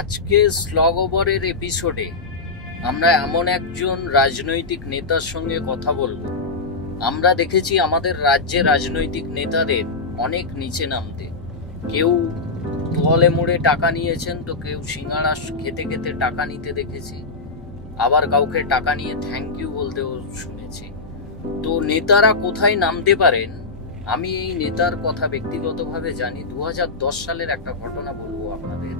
আজকে স্লগ ওভারের এপিসোডে আমরা এমন একজন রাজনৈতিক নেতার সঙ্গে কথা বলবো। আমরা দেখেছি আমাদের রাজ্যে রাজনৈতিক নেতাদের অনেক নিচে নামতে। কেউ তোয়ালে মুড়ে টাকা নিয়েছেন, তো কেউ সিঙ্গাড়া খেতে খেতে টাকা নিতে দেখেছি, আবার কাউকে টাকা নিয়ে থ্যাংক ইউ বলতেও শুনেছি। তো নেতারা কোথায় নামতে পারেন, আমি এই নেতার কথা ব্যক্তিগতভাবে জানি। 2010 সালের একটা ঘটনা বলবো আপনাদের।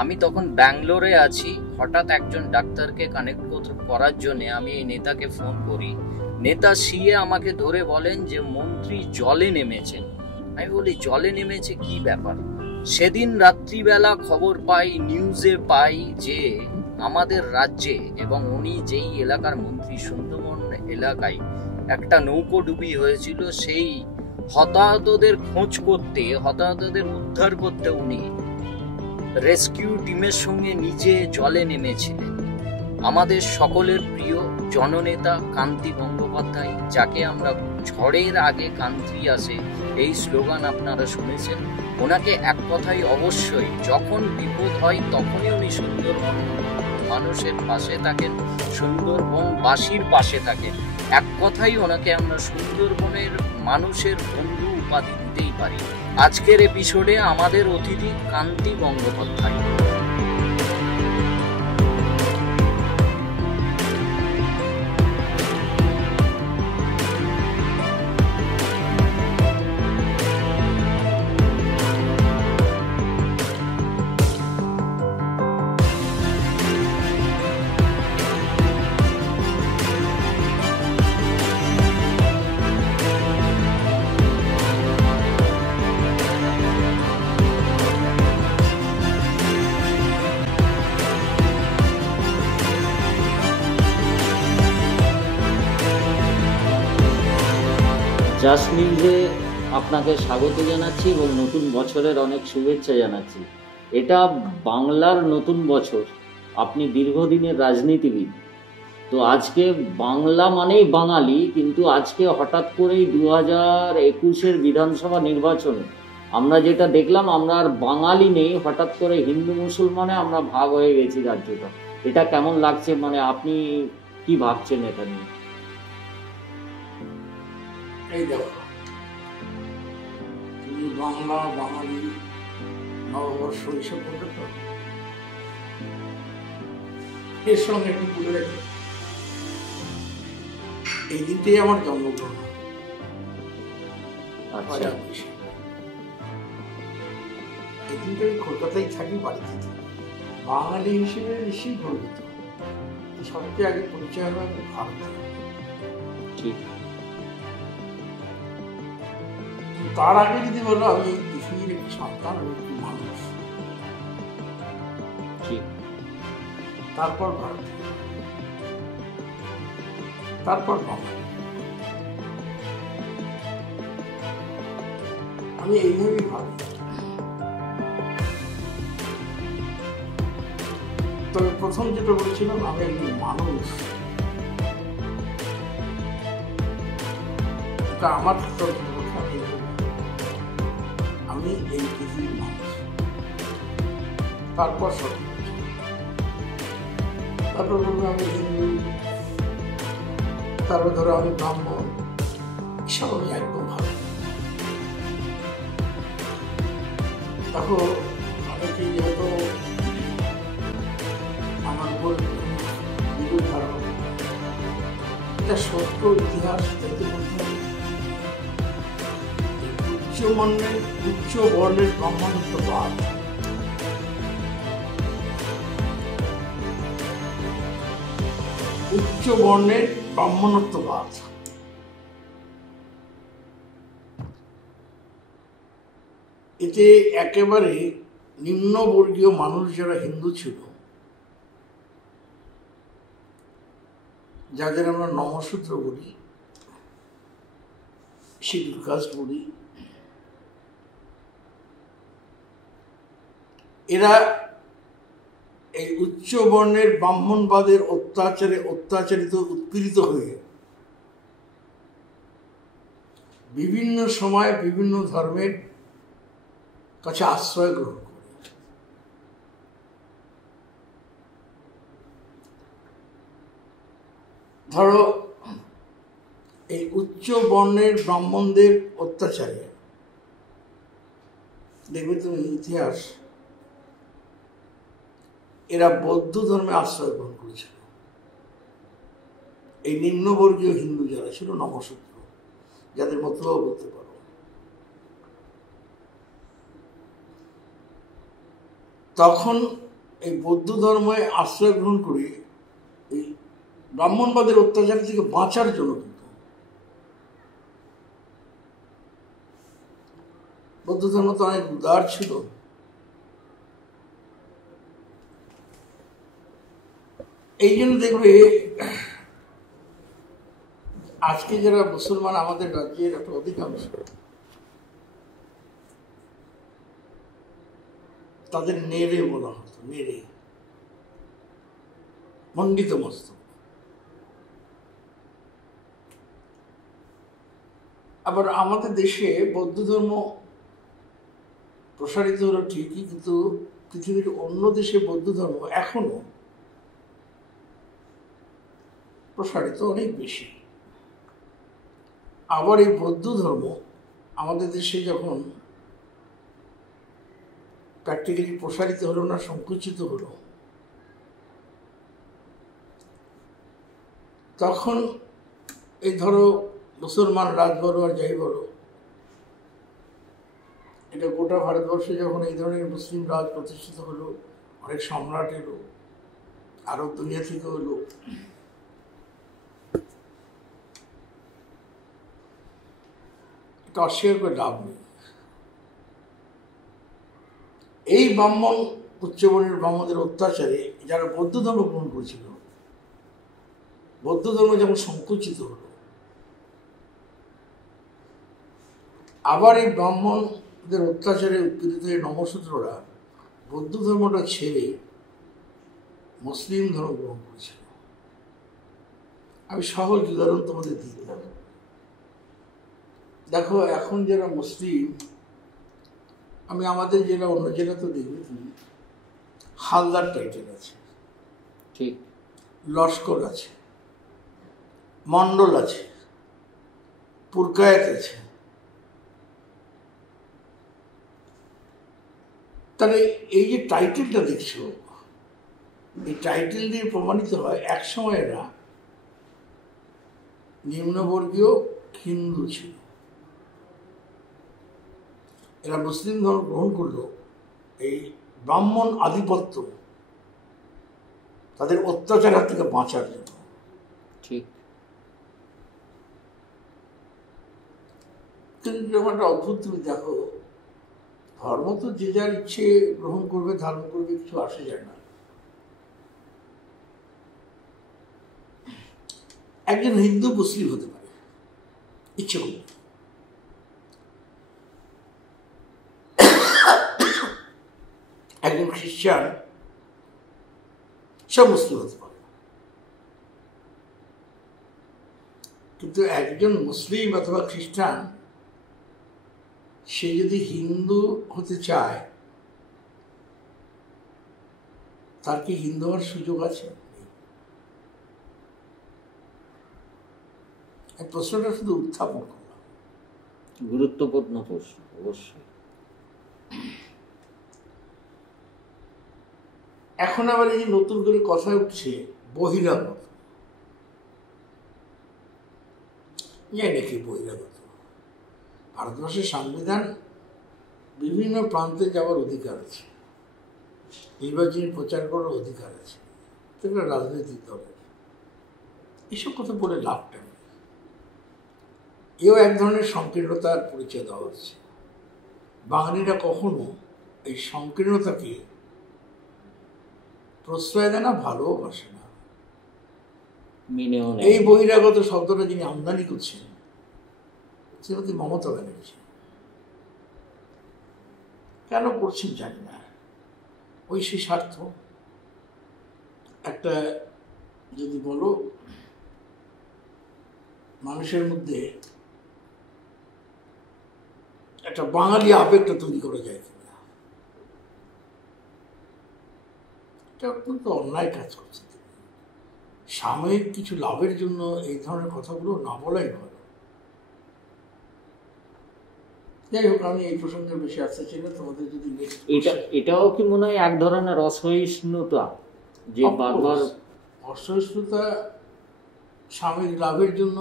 আমি তখন ব্যাঙ্গালোরে আছি। হঠাৎ একজন ডাক্তারকে কানেক্ট করার জন্য আমি এই নেতাকে ফোন করি। নেতা সিএ আমাকে ধরে বলেন যে মন্ত্রী জলে নেমেছেন। আমি বলি জলে নেমেছে, কি ব্যাপার? সেদিন রাত্রিবেলা খবর পাই, নিউজে পাই যে আমাদের রাজ্যে এবং উনি যেই এলাকার মন্ত্রী, সুন্দরবন এলাকায় একটা নৌকো ডুবি হয়েছিল। সেই হতাহতদের খোঁজ করতে, হতাহতদের উদ্ধার করতে উনি রেস্কিউ টিমের সঙ্গে নিজে জলে নেমেছিলেন। আমাদের সকলের প্রিয় জননেতা কান্তি গঙ্গোপাধ্যায়, যাকে আমরা ঝড়ের আগে কান্তি আসে এই স্লোগান আপনারা শুনেছেন। ওনাকে এক কথাই অবশ্যই, যখন বিপদ হয় তখনই উনি সুন্দরবন মানুষের পাশে থাকেন, সুন্দরবনবাসীর পাশে থাকেন। এক কথাই ওনাকে আমরা সুন্দরবনের মানুষের বন্ধু উপাধি দিতেই পারি। আজকের এপিসোডে আমাদের অতিথি কান্তি গঙ্গোপাধ্যায়। জাস্ট নিউজে আপনাকে স্বাগত জানাচ্ছি এবং নতুন বছরের অনেক শুভেচ্ছা জানাচ্ছি। এটা বাংলার নতুন বছর। আপনি দীর্ঘদিনের রাজনীতিবিদ, তো আজকে বাংলা মানেই বাঙালি, কিন্তু আজকে হঠাৎ করেই 2021-এর বিধানসভা নির্বাচনে আমরা যেটা দেখলাম, আমরা আর বাঙালি নেই, হঠাৎ করে হিন্দু মুসলমানে আমরা ভাগ হয়ে গেছি রাজ্যটা। এটা কেমন লাগছে? মানে আপনি কি ভাবছেন এটা নিয়ে? এই দেখো, তুমি বাংলা, বাঙালি, নববর্ষ এসব বলতে তো এর সঙ্গে একটু বলে রাখি, এই দিনটাই আমার জন্মগ্রহণ। এই দিনটাই কলকাতায় থাকি, বাড়িতে বাঙালি হিসেবে নিশ্চয়ই গর্বিত। সবচেয়ে আগে পরিচয় হবে ভারত। ঠিক। তার আগে যদি বলো আমি পৃথিবীর একটি সন্তান, আমি একটি মানুষ, তারপর ভারত, তারপর বাংলা। আমি এইভাবেই ভাবি। তবে প্রথম যেটা বলেছিলাম, আমি একজন মানুষ, এটা আমার আমি এই পৃথিবীর মানুষ। তারপর সব, তারপর বলবো আমি হিন্দু, তারপর ধরো আমি ব্রাহ্মণ, সব আমি একদম ভালো। দেখো, অনেকে যেহেতু আমার উপর বিরূপ ধারণা, এটা সত্য ইতিহাস থেকে বলতে উচ্চ বর্ণের ব্রাহ্মণত্ববাদ, উচ্চ বর্ণের ব্রাহ্মণত্ববাদ, এতে একেবারে নিম্নবর্গীয় মানুষ যারা হিন্দু ছিল, যাদের আমরা নমশূদ্র বলি, শিডিউল কাস্ট বলি, এরা এই উচ্চ বর্ণের ব্রাহ্মণবাদের অত্যাচারে অত্যাচারিত, উৎপীড়িত হয়ে বিভিন্ন সময় বিভিন্ন ধর্মের কাছে আশ্রয় গ্রহণ করে। ধরো এই উচ্চ বর্ণের ব্রাহ্মণদের অত্যাচারে দেখবে তুমি ইতিহাস, এরা বৌদ্ধ ধর্মে আশ্রয় গ্রহণ করেছিল। এই নিম্নবর্গীয় হিন্দু যারা ছিল, নমশূদ্র, যাদের মতলব বলতে পারো, তখন এই বৌদ্ধ ধর্মে আশ্রয় গ্রহণ করে এই ব্রাহ্মণবাদের অত্যাচার থেকে বাঁচার জন্য কিন্তু বৌদ্ধ ধর্ম তো অনেক উদার ছিল। এই জন্য দেখবে আজকে যারা মুসলমান আমাদের রাজ্যের একটা অধিকাংশ, তাদের নেড়ে বলা হতো, নেড়ে, মণ্ডিত মস্তক। আবার আমাদের দেশে বৌদ্ধ ধর্ম প্রসারিত হলো ঠিকই, কিন্তু পৃথিবীর অন্য দেশে বৌদ্ধ ধর্ম এখনো প্রসারিত অনেক বেশি। আবার এই বৌদ্ধ ধর্ম আমাদের দেশে যখন প্র্যাকটিক্যালি প্রসারিত হলো না, সংকুচিত হলো, তখন এই ধরো মুসলমান রাজ বলো আর যাই বলো, এটা গোটা ভারতবর্ষে যখন এই ধরনের মুসলিম রাজ প্রতিষ্ঠিত হলো, অনেক সম্রাট এলো, আরব দুনিয়া থেকে হলো, এটা অস্বীকার করে লাভ নেই। এই ব্রাহ্মণ, উচ্চবর্ণের ব্রাহ্মণদের অত্যাচারে যারা বৌদ্ধ ধর্ম গ্রহণ করেছিল, বৌদ্ধ ধর্ম যেমন সংকুচিত হলো, আবার এই ব্রাহ্মণদের অত্যাচারে উৎপীড়িত হয়ে নমশূদ্ররা বৌদ্ধ ধর্মটা ছেড়ে মুসলিম ধর্ম গ্রহণ করেছিল। আমি সহজ উদাহরণ তোমাদের দিয়ে দিলাম। দেখো এখন যারা মুসলিম, আমি আমাদের জেলা, অন্য জেলা তো দেখবে তুমি, হালদার টাইটেল আছে, ঠিক, লস্কর আছে, মন্ডল আছে, পুরকায়েত আছে। তাহলে এই যে টাইটেলটা দেখছো, এই টাইটেল দিয়ে প্রমাণিত হয় এক সময় এরা নিম্নবর্গীয় হিন্দু ছিল। এরা মুসলিম ধর্ম গ্রহণ করলো এই ব্রাহ্মণ আধিপত্য, তাদের অত্যাচার হাত থেকে বাঁচার জন্য। ঠিক, কিন্তু একটা অদ্ভুত তুমি দেখো, ধর্ম তো যে যার ইচ্ছে গ্রহণ করবে, ধারণ করবে, কিছু আসে যায় না। একজন হিন্দু মুসলিম হতে পারে ইচ্ছে করবে, একজন খ্রিস্টান সব মুসলিম হতে পারে। কিন্তু একজন মুসলিম অথবা খ্রিস্টান সে যদি হিন্দু হতে চায়, তার কি হিন্দু হওয়ার সুযোগ আছে? এই প্রশ্নটা শুধু উত্থাপন করলাম। গুরুত্বপূর্ণ প্রশ্ন, অবশ্যই। এখন আবার এই নতুন করে কথা উঠছে বহিরাগত। নাকি বহিরাগত? ভারতবর্ষের সংবিধান বিভিন্ন প্রান্তে যাওয়ার অধিকার আছে, নির্বাচনী প্রচার করার অধিকার আছে, সেটা রাজনৈতিক দলের। এসব কথা বলে লাভটা নেই। এও এক ধরনের সংকীর্ণতার পরিচয় দেওয়া হচ্ছে। বাঙালিরা কখনো এই সংকীর্ণতাকে প্রশ্রয় দেয় না, ভালোবাসে না। এই বহিরাগত শব্দটা যিনি আমদানি করছেন শ্রীমতী মমতা ব্যানার্জি, কেন করছেন জানি না। ওই সেই স্বার্থ। একটা যদি বলো মানুষের মধ্যে একটা বাঙালি আবেগটা তৈরি করা যায় কিনা, এটা অত্যন্ত অন্যায় কাজ করছে। সাময়িক কিছু লাভের জন্য এই ধরনের কথাগুলো না বলাই ভালো। যাই হোক, আমি এই প্রসঙ্গে বেশি আসতে চাই না। তোমাদের যদি এটাও কি মনে হয় এক ধরনের অসহিষ্ণুতা, যে বারবার অসহিষ্ণুতা সাময়িক লাভের জন্য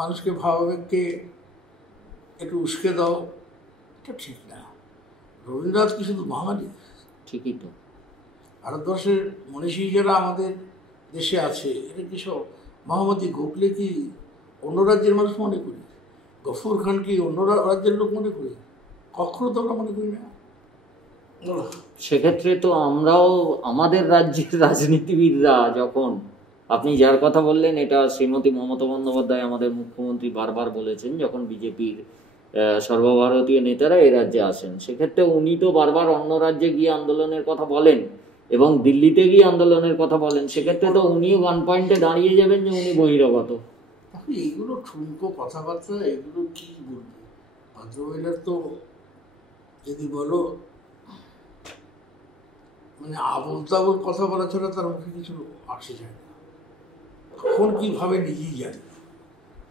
মানুষকে ভাবাবেগকে একটু উস্কে দাও, এটা ঠিক না। রবীন্দ্রনাথ কি শুধু বাঙালি? ঠিকই তো। ভারতবর্ষের মনীষী যারা আমাদের দেশে আছে, এটা কি সব মহামতি গোখলে কি অন্য রাজ্যের মানুষ মনে করি? গফুর খান কি অন্য রাজ্যের লোক মনে করি? কখনো তো আমরা মনে করি না। সেক্ষেত্রে তো আমরাও আমাদের রাজ্যের রাজনীতিবিদরা, যখন আপনি যার কথা বললেন, এটা শ্রীমতী মমতা বন্দ্যোপাধ্যায় আমাদের মুখ্যমন্ত্রী বারবার বলেছেন, যখন বিজেপির সর্বভারতীয় নেতারা এই রাজ্যে আসেন, সেক্ষেত্রে উনি তো বারবার অন্য রাজ্যে গিয়ে আন্দোলনের কথা বলেন এবং দিল্লিতে গিয়ে আন্দোলনের কথা বলেন। সেক্ষেত্রে তো উনি ওয়ান পয়েন্টে দাঁড়িয়ে যাবেন যে উনি বহিরাগত। এইগুলো ঠুনকো কথাবার্তা, এগুলো কি বলবো? ভদ্রমহিলার তো যদি বলো মানে আবল তাবল কথা বলা ছাড়া তার মুখে কিছু আসে যায় না। কখন কি ভাবে নিজেই জানে,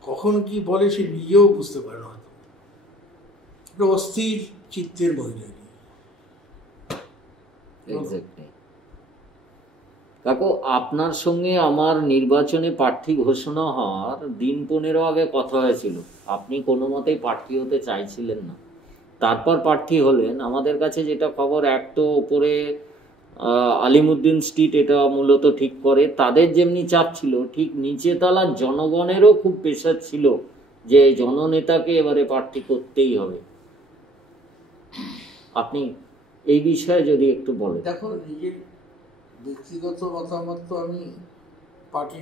কখন কি বলে সে নিজেও বুঝতে পারে না। হয়তো একটা অস্থির চিত্তের মহিলা। কাকু, আপনার সঙ্গে আমার নির্বাচনে প্রার্থী ঘোষণা হওয়ার দিন 15 আগে কথা হয়েছিল। আপনি কোনো মতেই প্রার্থী হতে চাইছিলেন না, তারপর প্রার্থী হলেন। আমাদের কাছে যেটা খবর, এক তো ওপরে আলিমুদ্দিন স্ট্রিট এটা মূলত ঠিক করে, তাদের যেমনি চাপ ছিল, ঠিক নিচে তলার জনগণেরও খুব প্রেশার ছিল যে জননেতাকে এবারে প্রার্থী করতেই হবে। আপনি এই বিষয়ে যদি একটু বলেন। দেখো, নিজের ব্যক্তিগত মতামত তো আমি পার্টি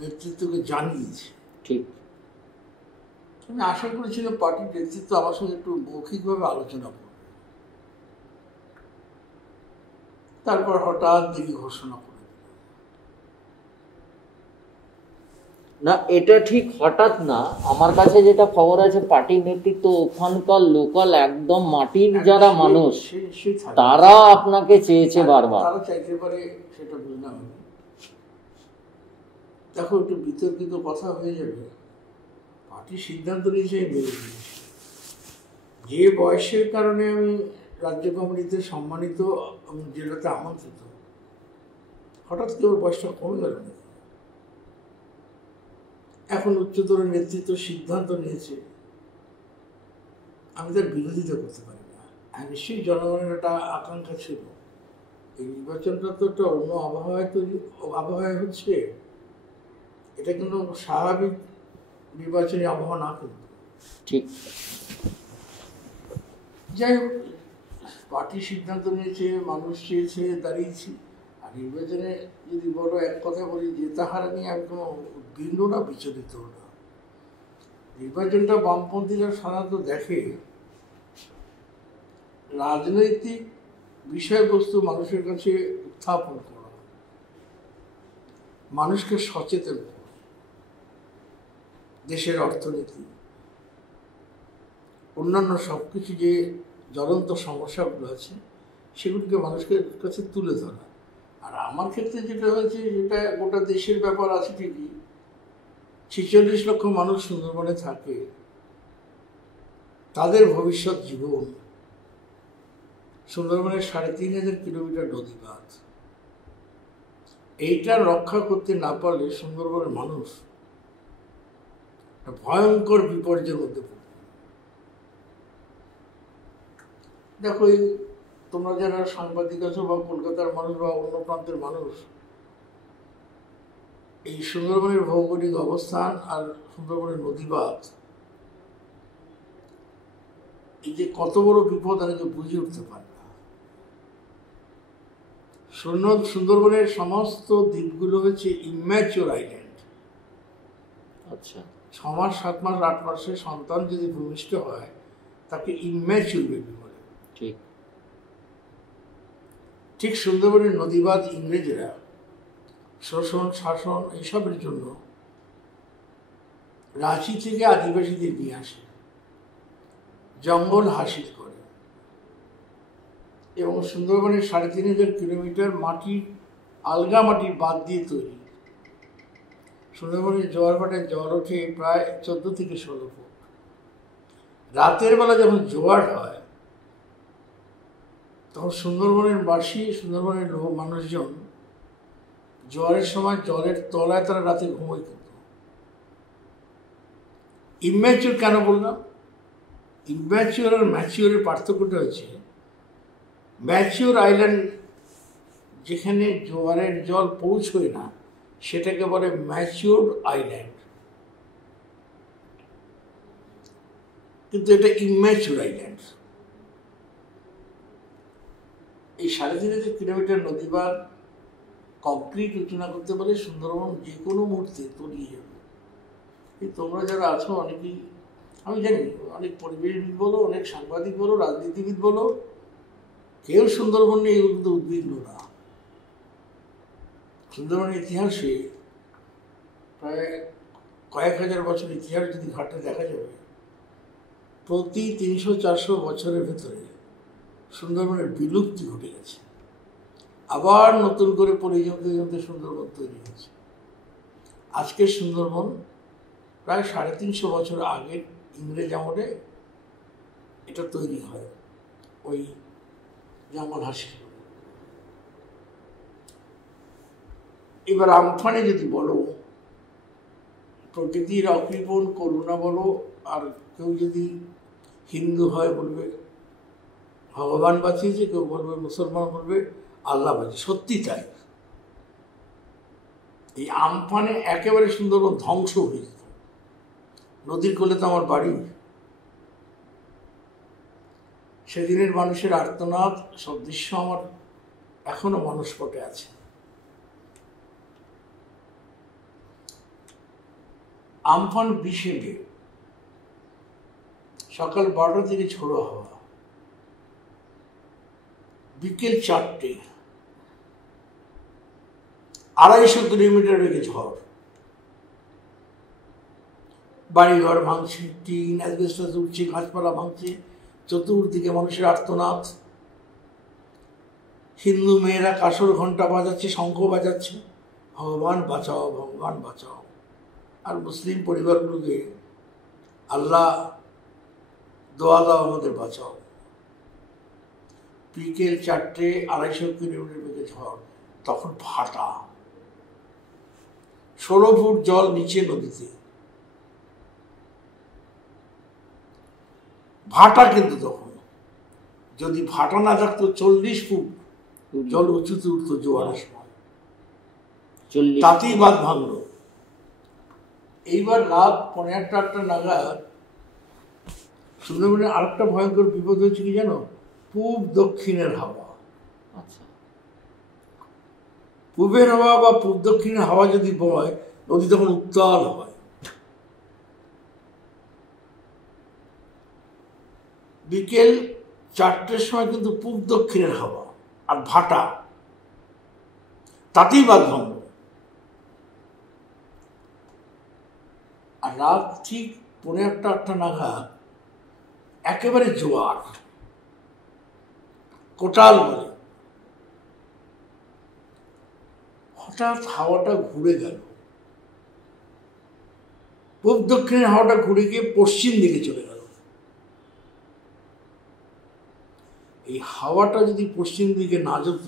নেতৃত্বকে জানিয়েছি। ঠিক, আমি আশা করেছিলাম পার্টির নেতৃত্ব আমার সঙ্গে একটু মৌখিকভাবে আলোচনা করবে, তারপর হঠাৎ দেখি ঘোষণা করে। না, এটা ঠিক হঠাৎ না। আমার কাছে যেটা খবর আছে, পার্টির নেতৃত্ব ওখানকার লোকাল একদম মাটির যারা মানুষ, তারা আপনাকে চেয়েছে বারবার। তারা চাইতে পারে, সেটা বুঝলাম। দেখো, একটু বিতর্কিত কথা হয়ে যাবে। পার্টি সিদ্ধান্ত নিয়েছে, যে বয়সের কারণে আমি রাজ্য কমিটিতে সম্মানিত এবং জেলাতে আমন্ত্রিত, হঠাৎ কেউ বয়সটা কমে গেল না। এখন উচ্চতর নেতৃত্ব সিদ্ধান্ত নিয়েছে, আমি তার বিরোধিতা করতে পারি না। আর নিশ্চয়ই জনগণের একটা আকাঙ্ক্ষা ছিল, এই নির্বাচনটা তো একটা অন্য আবহাওয়ায় হচ্ছে, এটা কিন্তু স্বাভাবিক নির্বাচনী আবহাওয়া না কিন্তু। ঠিক। যাই হোক, পার্টি সিদ্ধান্ত নিয়েছে, মানুষ চেয়েছে, দাঁড়িয়েছি। আর নির্বাচনে যদি বলো, এক কথা বলি, জেতাহারা নিয়ে আমি কোনো উদ্বিগ্ন না, বিচলিত না। নির্বাচনটা বামপন্থীরা সাধারণত দেখে রাজনৈতিক বিষয়বস্তু মানুষের কাছে উত্থাপন করা, মানুষকে সচেতন করা, দেশের অর্থনীতি, অন্যান্য সব কিছু যে জ্বলন্ত সমস্যাগুলো আছে সেগুলিকে মানুষের কাছে তুলে ধরা। আর আমার ক্ষেত্রে যেটা হয়েছে, যেটা গোটা দেশের ব্যাপার আছে ঠিকই, 46 লক্ষ মানুষ সুন্দরবনে থাকে, তাদের ভবিষ্যৎ জীবন, সুন্দরবনের 3500 কিলোমিটার নদী বাঁধ, এইটা রক্ষা করতে না পারলে সুন্দরবনের মানুষ একটা ভয়ঙ্কর বিপর্যয়ের মধ্যে পড়বে। দেখো, তোমরা যারা সাংবাদিক আছো বা কলকাতার মানুষ বা অন্য প্রান্তের মানুষ, এই সুন্দরবনের ভৌগোলিক অবস্থান আর সুন্দরবনের নদীবাঁধ, এই যে কত বড় বিপদ আগে বুঝে উঠতে পারে না। সুন্দরবনের সমস্ত দ্বীপগুলো হচ্ছে ইম্যাচিওর আইল্যান্ড। আচ্ছা, 6 মাস 7 মাস 8 মাসে সন্তান যদি ভূমিষ্ঠ হয়, তাকে ইম্যাচিওর বেবি বলে। ঠিক ঠিক সুন্দরবনের নদীবাঁধ ইংরেজরা শোষণ, শাসন এইসবের জন্য রাঁচি থেকে আদিবাসীদের নিয়ে আসে, জঙ্গল হাসিল করে, এবং সুন্দরবনের 3500 কিলোমিটার মাটির, আলগা মাটির বাঁধ দিয়ে তৈরি, সুন্দরবনে জোয়ার ভাটায় জল ওঠে প্রায় 14 থেকে 16 ফুট। রাতের বেলা যখন জোয়ার হয় তখন সুন্দরবনের বাসী, সুন্দরবনের মানুষজন জোয়ারের সময় জলের তলায় তারা রাতে ঘুমোয়। কিন্তু ইম্যাচিওর কেন বললাম? ইম্যাচিওর আর ম্যাচিওরের পার্থক্যটা হচ্ছে, ম্যাচিওর আইল্যান্ড যেখানে জোয়ারের জল পৌঁছয় না সেটাকে বলে ম্যাচিওর আইল্যান্ড, কিন্তু এটা ইম্যাচিওর আইল্যান্ড। এই 3.5 কিলোমিটার নদীবাঁধ কংক্রিট রচনা করতে পারে সুন্দরবন যে কোনো মুহূর্তে তলিয়ে যাবে। তোমরা যারা আছো অনেকেই, আমি জানি অনেক পরিবেশবিদ বলো, অনেক সাংবাদিক বলো, রাজনীতিবিদ বলো, কেউ সুন্দরবন নিয়ে এগুলো কিন্তু উদ্বিগ্ন না। সুন্দরবনের ইতিহাসে প্রায় কয়েক হাজার বছর ইতিহাস যদি ঘাটে দেখা যাবে, প্রতি 300-400 বছরের ভেতরে সুন্দরবনের বিলুপ্তি ঘটে গেছে, আবার নতুন করে পরিজমতে জমতে সুন্দরবন তৈরি হয়েছে। আজকের সুন্দরবন প্রায় 350 বছর আগের ইংরেজ আমলে এটা তৈরি হয়, ওই জঙ্গল হাসি। এবার আমফানে যদি বলো, প্রকৃতির অকৃপণ করুণা বলো, আর কেউ যদি হিন্দু হয় বলবে ভগবান বাঁচিয়েছে, কেউ বলবে, মুসলমান বলবে আল্লাহ বাঁচিয়ে। সত্যি তাই। এই আমফানে একেবারে সুন্দরবন ধ্বংস হয়ে যেত। নদীর কোলে তো আমার বাড়ি। সেদিনের মানুষের আর্তনাদ সব দৃশ্য আমার এখনো মনস্পটে আছে। আমফান 20 মে সকাল 12টা থেকে ঝোড়ো হাওয়া, বিকেল 4টে, 250 কিলোমিটার বেগে ঝড়। বাড়িঘর ভাঙছে, টিন অ্যাসবেস্টস উঠছে, গাছপালা ভাঙছে, চতুর্দিকে মানুষের আর্তনাদ। হিন্দু মেয়েরা কাসর ঘন্টা বাজাচ্ছে, শঙ্খ বাজাচ্ছে, ভগবান বাঁচাও, ভগবান বাঁচাও। আর মুসলিম পরিবারগুলোকে আল্লাহ দোয়া দাও, আমাদের বাঁচাও। বিকেল 4টে, 250 কিলোমিটার বেগে ঝড়। তখন ভাটা, 16 ফুট জল নিচে নদীতে। ভাটা কিন্তু তখন, যদি ভাটা না থাকতো 40 ফুট জল উঁচুতে উঠতো জোয়ারের সময়, তাতেই বাঁধ ভাঙলো। এইবার রাত 8:30 নাগাদ সুন্দরবনে আরেকটা ভয়ঙ্কর বিপদ হয়েছে কি জানো? পূব দক্ষিণের হাওয়া। পূবের হাওয়া বা পূব দক্ষিণের হাওয়া যদি বয়, নদী তখন উত্তাল হয়। বিকেল 4টের সময় কিন্তু পূব দক্ষিণের হাওয়া আর ভাটা, তাতেই বাঁধ ভাঙল। আর রাত ঠিক 8:45 নাগাদ একেবারে জোয়ার, কোটাল বলে। হঠাৎ হাওয়াটা ঘুরে গেল, পূব দক্ষিণের হাওয়াটা ঘুরে গিয়ে পশ্চিম দিকে চলে গেল। এই হাওয়াটা যদি পশ্চিম দিকে না যেত,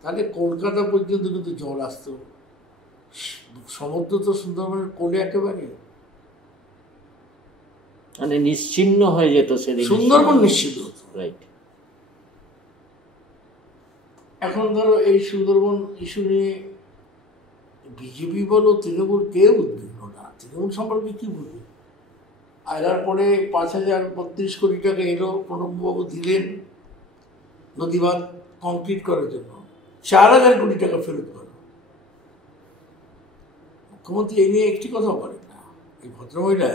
তাহলে কলকাতা পর্যন্ত কিন্তু জল আসতো। সমুদ্র তো সুন্দরবনের কোলে একেবারে, মানে নিশ্চিহ্ন হয়ে যেত সেদিন, সুন্দরবন নিশ্চিত হতো। রাইট। এখন ধরো এই সুন্দরবন ইস্যু নিয়ে বিজেপি বলো, তৃণমূল, কেউ উদ্বিগ্ন না। তৃণমূল সম্পর্কে কি বলবে? আয়লার পরে 5,032 কোটি টাকা এলো, প্রণববাবু দিলেন নদীবাঁধ কমপ্লিট করার জন্য, 4,000 কোটি টাকা ফেরত গেল। মুখ্যমন্ত্রী এই নিয়ে একটি কথা বলেন না, এই ভদ্রমহিলা।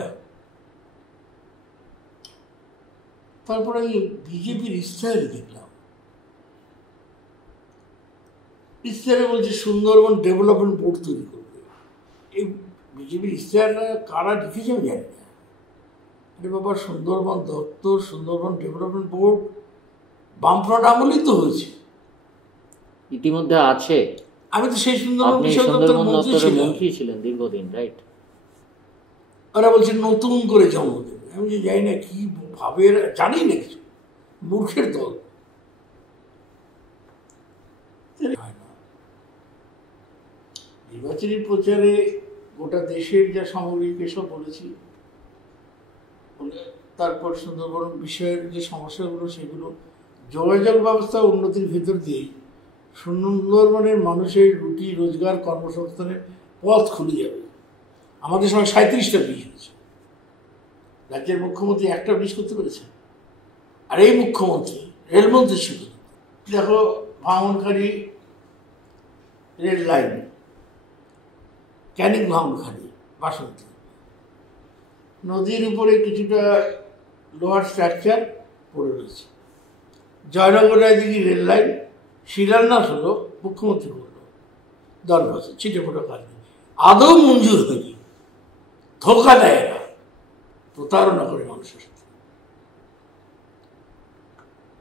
তারপরে এই বিজেপির ইস্তাহারে দেখলাম, ইস্তাহারে বলছে সুন্দরবন ডেভেলপমেন্ট বোর্ড তৈরি করবে। এই বিজেপির ইস্তাহারটা কারা লিখেছে আমি জানি না। আরে বাবা, সুন্দরবন দপ্তর, সুন্দরবন ডেভেলপমেন্ট বোর্ড বামফ্রন্ট আমলেই তো হয়েছে, ইতিমধ্যে আছে। আমি তো সেই সুন্দরবন আপনি বিষয় দপ্তরের সুন্দরবন মন্ত্রী দপ্তরের ছিলাম। মন্ত্রী ছিলেন দীর্ঘদিন, রাইট? ওরা বলছে নতুন করে জন্ম দেবে। আমি যে জানি না কি ভাবে, এরা জানি না কিছু, মূর্খের দল। হয় না। নির্বাচনী প্রচারে গোটা দেশের যা সামগ্রিক এসব বলেছি, তারপর সুন্দরবন বিষয়ের যে সমস্যাগুলো সেগুলো, যোগাযোগ ব্যবস্থা উন্নতির ভেতর দিয়েই সুন্দরবনের মানুষের রুটি রোজগার কর্মসংস্থানের পথ খুলে যাবে। আমাদের সময় 37টা ব্রিজ হয়েছে, রাজ্যের মুখ্যমন্ত্রী একটা ব্রিজ করতে পেরেছেন। আর এই মুখ্যমন্ত্রী রেলমন্ত্রী ছিল। দেখো ভাঙনখালি রেল লাইন, ক্যানিং ভাঙনখালি, বাসন্তী নদীর উপরে কিছুটা লোহার স্ট্রাকচার পড়ে রয়েছে। জয়নগর রায়দিঘি রেল লাইন শিলান্যাস হলো, মুখ্যমন্ত্রী করলো, 10 বছর ছিটে ফোটা কাজ নেই, আদৌ মঞ্জুর হয়নি। ধোকা দেয় এরা, প্রতারণা করে মানুষের সাথে।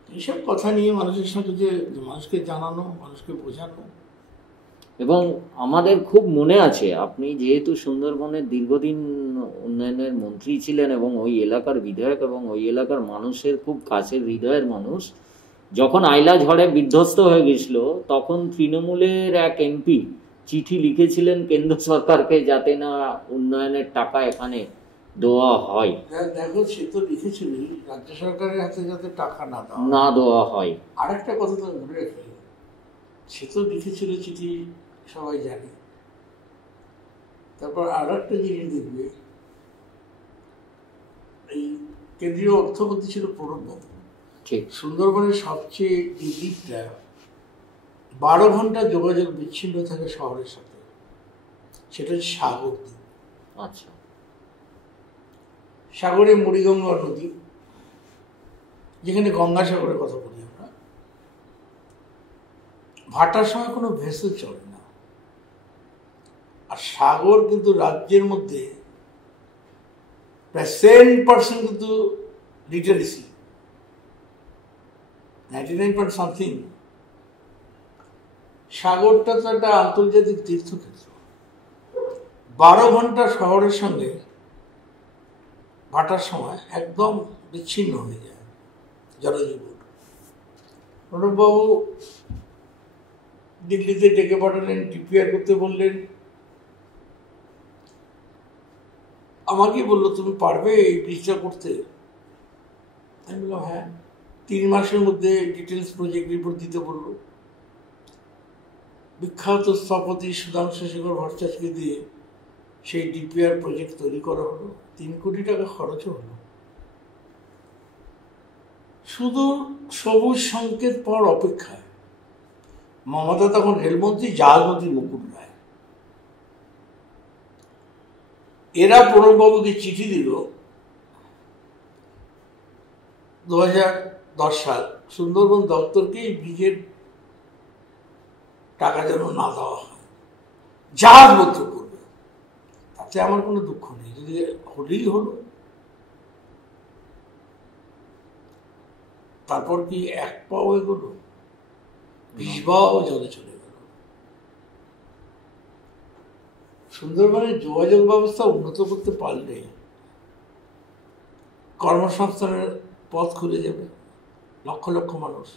এইসব কথা নিয়ে মানুষের সাথে যে মানুষকে জানানো, মানুষকে বোঝানো। এবং আমাদের খুব মনে আছে, আপনি যেহেতু সুন্দরবনের দীর্ঘদিন উন্নয়নের মন্ত্রী ছিলেন এবং ওই এলাকার বিধায়ক এবং ওই এলাকার মানুষের খুব কাছের হৃদয়ের মানুষ, যখন আইলা ঝড়ে বিধ্বস্ত হয়ে গেছিল তখন তৃণমূলের এক এমপি চিঠি লিখেছিলেন কেন্দ্র সরকারকে যাতে না উন্নয়নের টাকা এখানে দেওয়া হয়, দেখো সে তো লিখেছিল রাজ্য সরকারের হাতে যাতে টাকা না দেওয়া হয়। আর একটা কথা তো মনে রাখি, সে তো লিখেছিল চিঠি, সবাই জানে। তারপর আর একটা জিনিস দেখবে, এই কেন্দ্রীয় অর্থমন্ত্রী ছিল প্রণববাবু। ঠিক। সুন্দরবনের সবচেয়ে যে দ্বীপটা 12 ঘন্টা যোগাযোগ বিচ্ছিন্ন থাকে শহরের সাথে, সেটা হচ্ছে সাগর দ্বীপ। আচ্ছা। সাগরে মুড়িগঙ্গা নদী, যেখানে গঙ্গাসাগরের কথা বলি আমরা, ভাটার সময় কোনো ভেসেল চলে না। আর সাগর কিন্তু রাজ্যের মধ্যে প্রায় 7% কিন্তু লিটারেসি, 99.something। সাগরটা তো একটা আন্তর্জাতিক তীর্থক্ষেত্র। 12 ঘন্টা শহরের সঙ্গে ভাটার সময় একদম বিচ্ছিন্ন হয়ে যায় জনজীবন। প্রণববাবু দিল্লিতে ডেকে পাঠালেন, ডিপিআর করতে বললেন। আমাকে বললো তুমি পারবে এই ব্রিজটা করতে? আমি বললাম হ্যাঁ। 3 মাসের মধ্যে ডিটেলস প্রজেক্ট রিপোর্ট দিতে বললো। বিখ্যাত স্থপতি সুধাংশু শেখর ভট্টাচার্যকে দিয়ে সেই ডিপিআর প্রজেক্ট তৈরি করা হলো। 3 কোটি টাকা খরচও হলো। শুধু সবুজ সংকেত পাওয়ার অপেক্ষায়। মমতা তখন রেলমন্ত্রী, জাহাজমন্ত্রী মুকুল রায়। এরা প্রণববাবুকে চিঠি দিল 2010 সাল, সুন্দরবন দপ্তরকে এই ব্রিজের টাকা যেন না দেওয়া হয়, জাহাজ মন্ত্রী করবে। তাতে আমার কোনো দুঃখ নেই, যদি হলেই হলো। তারপর কি 1 পাও এগোলো, 20 পাও জলে চলে গেল। সুন্দরবনের যোগাযোগ ব্যবস্থা উন্নত করতে পারলে কর্মসংস্থানের পথ খুলে যাবে, লক্ষ লক্ষ মানুষ।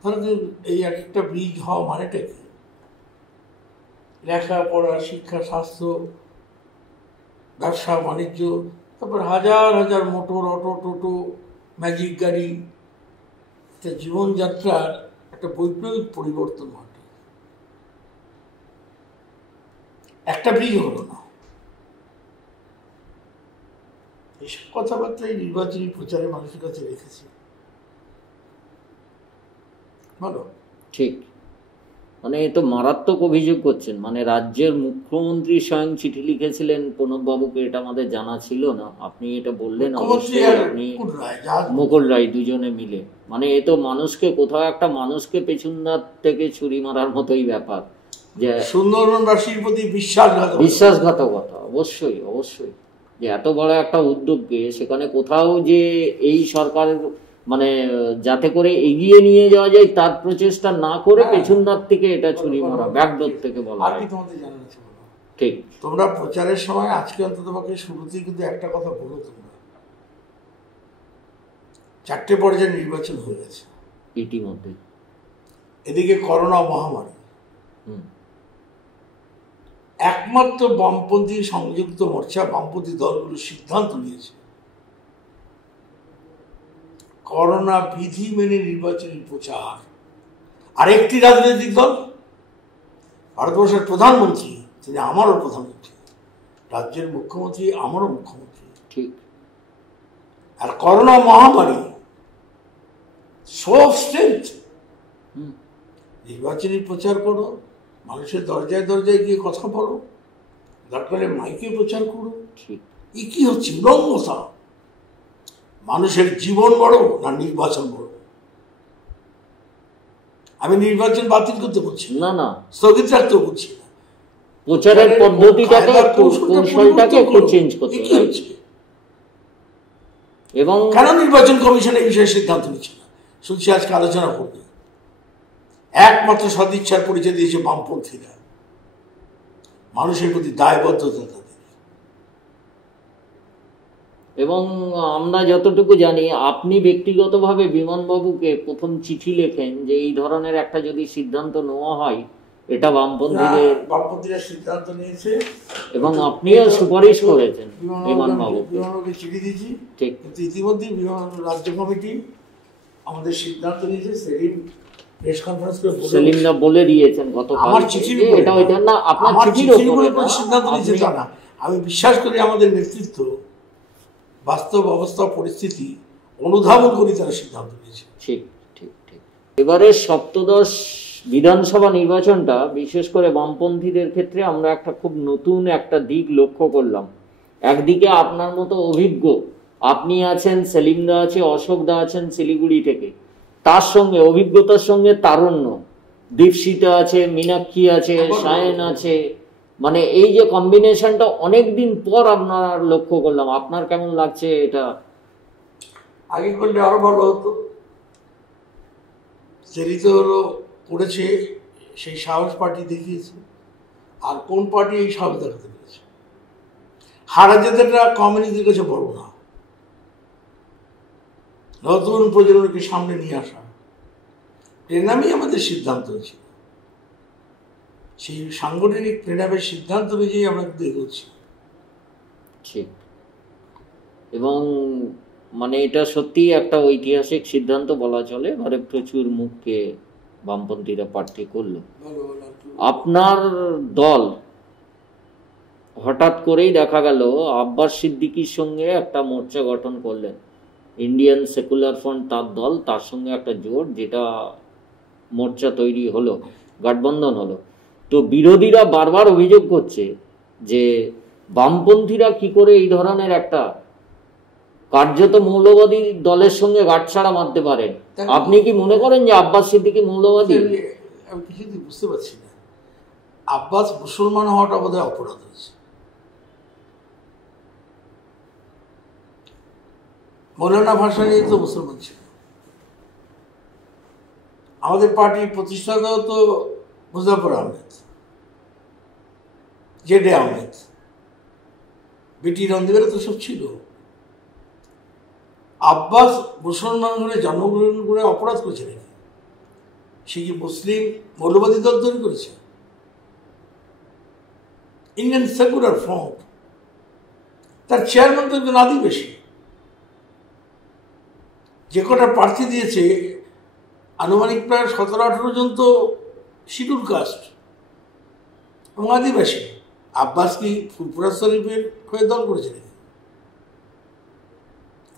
তাহলে এই একটা ব্রিজ হওয়া মানেটা কি? লেখাপড়া, শিক্ষা, স্বাস্থ্য, ব্যবসা বাণিজ্য, তারপর হাজার হাজার মোটর, অটো, টোটো, ম্যাজিক গাড়ি, একটা জীবনযাত্রার একটা বৈপ্লবিক পরিবর্তন ঘটে। একটা ব্রিজ হলো না। এইসব কথাবার্তাই নির্বাচনী প্রচারে মানুষের কাছে রেখেছি। বলো। ঠিক। মানে এ তো মারাত্মক অভিযোগ করছেন। মানে রাজ্যের মুখ্যমন্ত্রী স্বয়ং চিঠি লিখেছিলেন প্রণববাবুকে, এটা আমাদের জানা ছিল না। আপনি এটা বললেন, অবশ্যই আপনি মুকুল রায় দুজনে মিলে। মানে এ তো মানুষকে, কোথাও একটা মানুষকে পেছনদার থেকে ছুরি মারার মতোই ব্যাপার, যে সুন্দরবনবাসীর প্রতি বিশ্বাসঘাতকতা। অবশ্যই অবশ্যই, যে এত বড় একটা উদ্যোগকে সেখানে কোথাও যে এই সরকার মানে যাতে করে এগিয়ে নিয়ে যাওয়া যায় তার প্রচেষ্টা না করে পেছনদার থেকে এটা ছুরি মারা, ব্যাকডোর থেকে বলা আর কি হয়। তোমাদের জানার আছে বলো? ঠিক। তোমরা প্রচারের সময় আজকে অন্তত পক্ষে শুরুতেই কিন্তু একটা কথা বলো, তোমরা 4টে পর্যায়ে নির্বাচন হয়ে গেছে ইতিমধ্যে। এদিকে করোনা মহামারী, হুম। একমাত্র বামপন্থী সংযুক্ত মোর্চা বামপন্থী দলগুলো সিদ্ধান্ত নিয়েছে করোনা বিধি মেনে নির্বাচনী প্রচার। আর একটি রাজনৈতিক দল, ভারতবর্ষের প্রধানমন্ত্রী, তিনি আমারও প্রধানমন্ত্রী, রাজ্যের মুখ্যমন্ত্রী আমারও মুখ্যমন্ত্রী, ঠিক। আর করোনা মহামারী শো অফ স্ট্রেংথ, হুম। নির্বাচনী প্রচার করো, মানুষের দরজায় দরজায় গিয়ে কথা বলো, দরকারে মাইকে প্রচার করো। ঠিক। এ কি হচ্ছে উলঙ্গতা? মানুষের জীবন বড় না নির্বাচন বড়? আমি নির্বাচন বাতিল করতে বলছি না, না, স্থগিত রাখতেও বলছি না, প্রচারের পদ্ধতিটাকে, কৌশলটাকে একটু চেঞ্জ করতে কি হবে। হচ্ছে? এবং কেন নির্বাচন কমিশন এই বিষয়ে সিদ্ধান্ত নিচ্ছে না? শুনছি আজকে আলোচনা করবে। একমাত্র সদিচ্ছার পরিচয় দিয়েছে বামপন্থীরা, মানুষের প্রতি দায়বদ্ধতা তাদের। এবং আমরা যতটুকু জানি, আপনি ব্যক্তিগতভাবে বিমানবাবুকে প্রথম চিঠি লেখেন যে এই ধরনের একটা যদি সিদ্ধান্ত নেওয়া হয় এটা বামপন্থীদের, বামপন্থীরা সিদ্ধান্ত নিয়েছে এবং আপনিও সুপারিশ করেছেন বিমানবাবুকে। বিমানবাবুকে চিঠি দিয়েছি, ঠিক। কিন্তু ইতিমধ্যেই বিমান রাজ্য কমিটি আমাদের সিদ্ধান্ত নিয়েছে। সেলিম প্রেস কনফারেন্স করে সেলিমদা বলে দিয়েছেন গতকাল, আমার চিঠির যে এটা ওইটা না, আপনার আমার চিঠির চিঠির উপরে উপরে না, সিদ্ধান্ত নিয়েছে তা না। আমি বিশ্বাস করি আমাদের নেতৃত্ব বাস্তব অবস্থা পরিস্থিতি অনুধাবন করি তারা সিদ্ধান্ত নিয়েছে। ঠিক, ঠিক, ঠিক। এবারে সপ্তদশ বিধানসভা নির্বাচনটা বিশেষ করে বামপন্থীদের ক্ষেত্রে আমরা একটা খুব নতুন একটা দিক লক্ষ্য করলাম। একদিকে আপনার মতো অভিজ্ঞ আপনি আছেন, সেলিমদা আছে, অশোকদা আছেন শিলিগুড়ি থেকে, তার সঙ্গে অভিজ্ঞতার সঙ্গে তারুণ্য, দীপশিতা আছে, মীনাক্ষী আছে, সায়ন আছে, মানে এই যে কম্বিনেশনটা অনেকদিন পর আপনার লক্ষ্য করলাম। আপনার কেমন লাগছে এটা? আগে করলে আরো ভালো হতো। সেরিতে হলো করেছে, সেই সাহস পার্টি দেখিয়েছে। আর কোন পার্টি এই সাহস দেখাতে পেরেছে? হারা যেতেটা কমিউনিটির কাছে বড় না, নতুন প্রজন্মকে সামনে নিয়ে আসা, এর নামেই আমাদের সিদ্ধান্ত হয়েছিল। সেই সাংগঠনিক প্রেরণাবের সিদ্ধান্ত অনুযায়ী আমরা কিন্তু এগোচ্ছি। ঠিক। এবং মানে এটা সত্যি একটা ঐতিহাসিক সিদ্ধান্ত বলা চলে। এবারে প্রচুর মুখকে বামপন্থীরা প্রার্থী করলো। আপনার দল হঠাৎ করেই দেখা গেল আব্বাস সিদ্দিকীর সঙ্গে একটা মোর্চা গঠন করলেন, ইন্ডিয়ান সেকুলার ফ্রন্ট তার দল, তার সঙ্গে একটা জোট, যেটা মোর্চা তৈরি হলো, গঠবন্ধন হলো। তো বিরোধীরা বারবার অভিযোগ করছে যে বামপন্থীরা কি করে এই ধরনের একটা কার্যত মৌলবাদী দলের সঙ্গে গাঁটছাড়া মারতে পারেন। আপনি কি মনে করেন যে আব্বাস সিদ্দিকী মৌলবাদী? আমি কিছুতেই বুঝতে পারছি না। আব্বাস মুসলমান হওয়াটা বোধহয় অপরাধ হয়েছে। মৌলানা ভাসানী তো মুসলমান ছিল। আমাদের পার্টির প্রতিষ্ঠাতাও তো মুজাফর আহমেদ, জেডে আহমেদ, বিটি রন্দিবেরা তো সব ছিল। আব্বাস মুসলমান হলে জন্মগ্রহণ করে অপরাধ করেছে নাকি? সে কি মুসলিম মৌলবাদী দল তৈরি করেছে? ইন্ডিয়ান সেকুলার ফ্রন্ট, তার চেয়ারম্যান তো একজন আদিবাসী। যে কটা প্রার্থী দিয়েছে আনুমানিক প্রায় 17-18 জন তো শিডিউল কাস্ট এবং আদিবাসী। আব্বাস কি ফুরফুরা শরীফের হয়ে দল করেছে নাকি?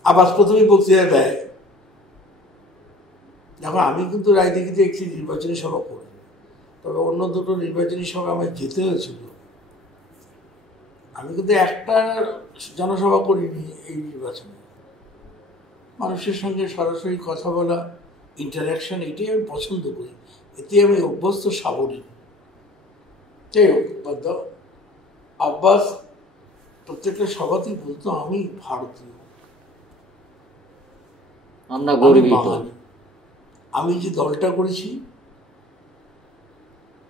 আব্বাস প্রথমেই বক্তৃতা দেয়, দেখো আমি কিন্তু রায়দিঘিতে একটি নির্বাচনী সভা করি, তবে অন্য দুটো নির্বাচনী সভা আমায় যেতে হয়েছিল। আমি কিন্তু একটা জনসভা করিনি এই নির্বাচনে। মানুষের সঙ্গে সরাসরি কথা বলা, ইন্টারাকশন, এটাই আমি পছন্দ করি, এতে আমি অভ্যস্ত, সাবলীল। যাই হোক, আব্বাস প্রত্যেকটা সভাতেই বলতো আমি ভারতীয়। আমরা আমি গর্বিত। বাঙালি। আমি যে দলটা করেছি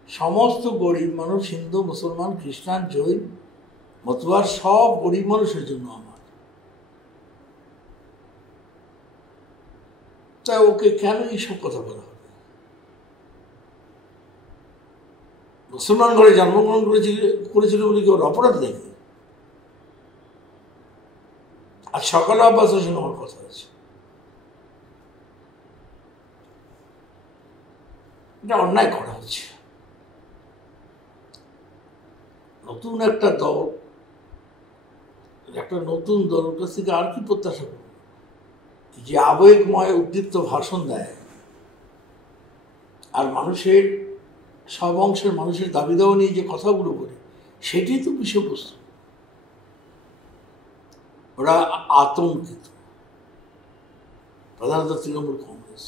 সমস্ত গরিব মানুষ, হিন্দু, মুসলমান, খ্রিস্টান, জৈন, মতুয়ার, সব গরিব মানুষের জন্য আমার। তাই ওকে কেন এইসব কথা বলা হবে? মুসলমান ঘরে জন্মগ্রহণ করেছিল বলে কি ওর অপরাধ নাকি? আর সকালে আব্বাসের সঙ্গে আমার কথা হয়েছে, এটা অন্যায় করা হচ্ছে। নতুন একটা দল, একটা নতুন দল কাছ থেকে আর কি প্রত্যাশা করব? যে আবেগময় উদ্দীপ্ত ভাষণ দেয় আর মানুষের সব অংশের মানুষের দাবি দাওয়া নিয়ে যে কথাগুলো বলে, সেটাই তো বিষয়বস্তু। ওরা আতঙ্কিত, প্রধানত তৃণমূল কংগ্রেস।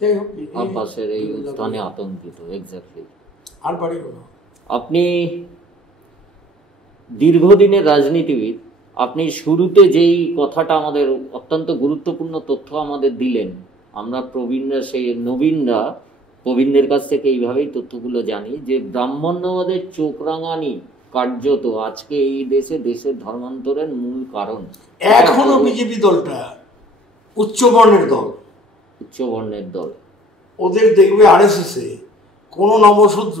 যাই হোক, আব্বাসের এই স্থানে আতঙ্কিত। এক্স্যাক্টলি। আর বাড়িব না। আপনি দীর্ঘদিনের রাজনীতিবিদ, আপনি শুরুতে যেই কথাটা আমাদের অত্যন্ত গুরুত্বপূর্ণ তথ্য আমাদের দিলেন, আমরা প্রবীণরা, সেই নবীনরা প্রবীণদের কাছ থেকে এইভাবেই তথ্যগুলো জানি যে ব্রাহ্মণ্যবাদের চোখ রাঙানি কার্যত আজকে এই দেশের ধর্মান্তরের মূল কারণ। এখনো বিজেপি দলটা উচ্চবর্ণের দল, উচ্চবর্ণের দল। ওদের দেখবে আরএসএস এ কোনো নবশূদ্র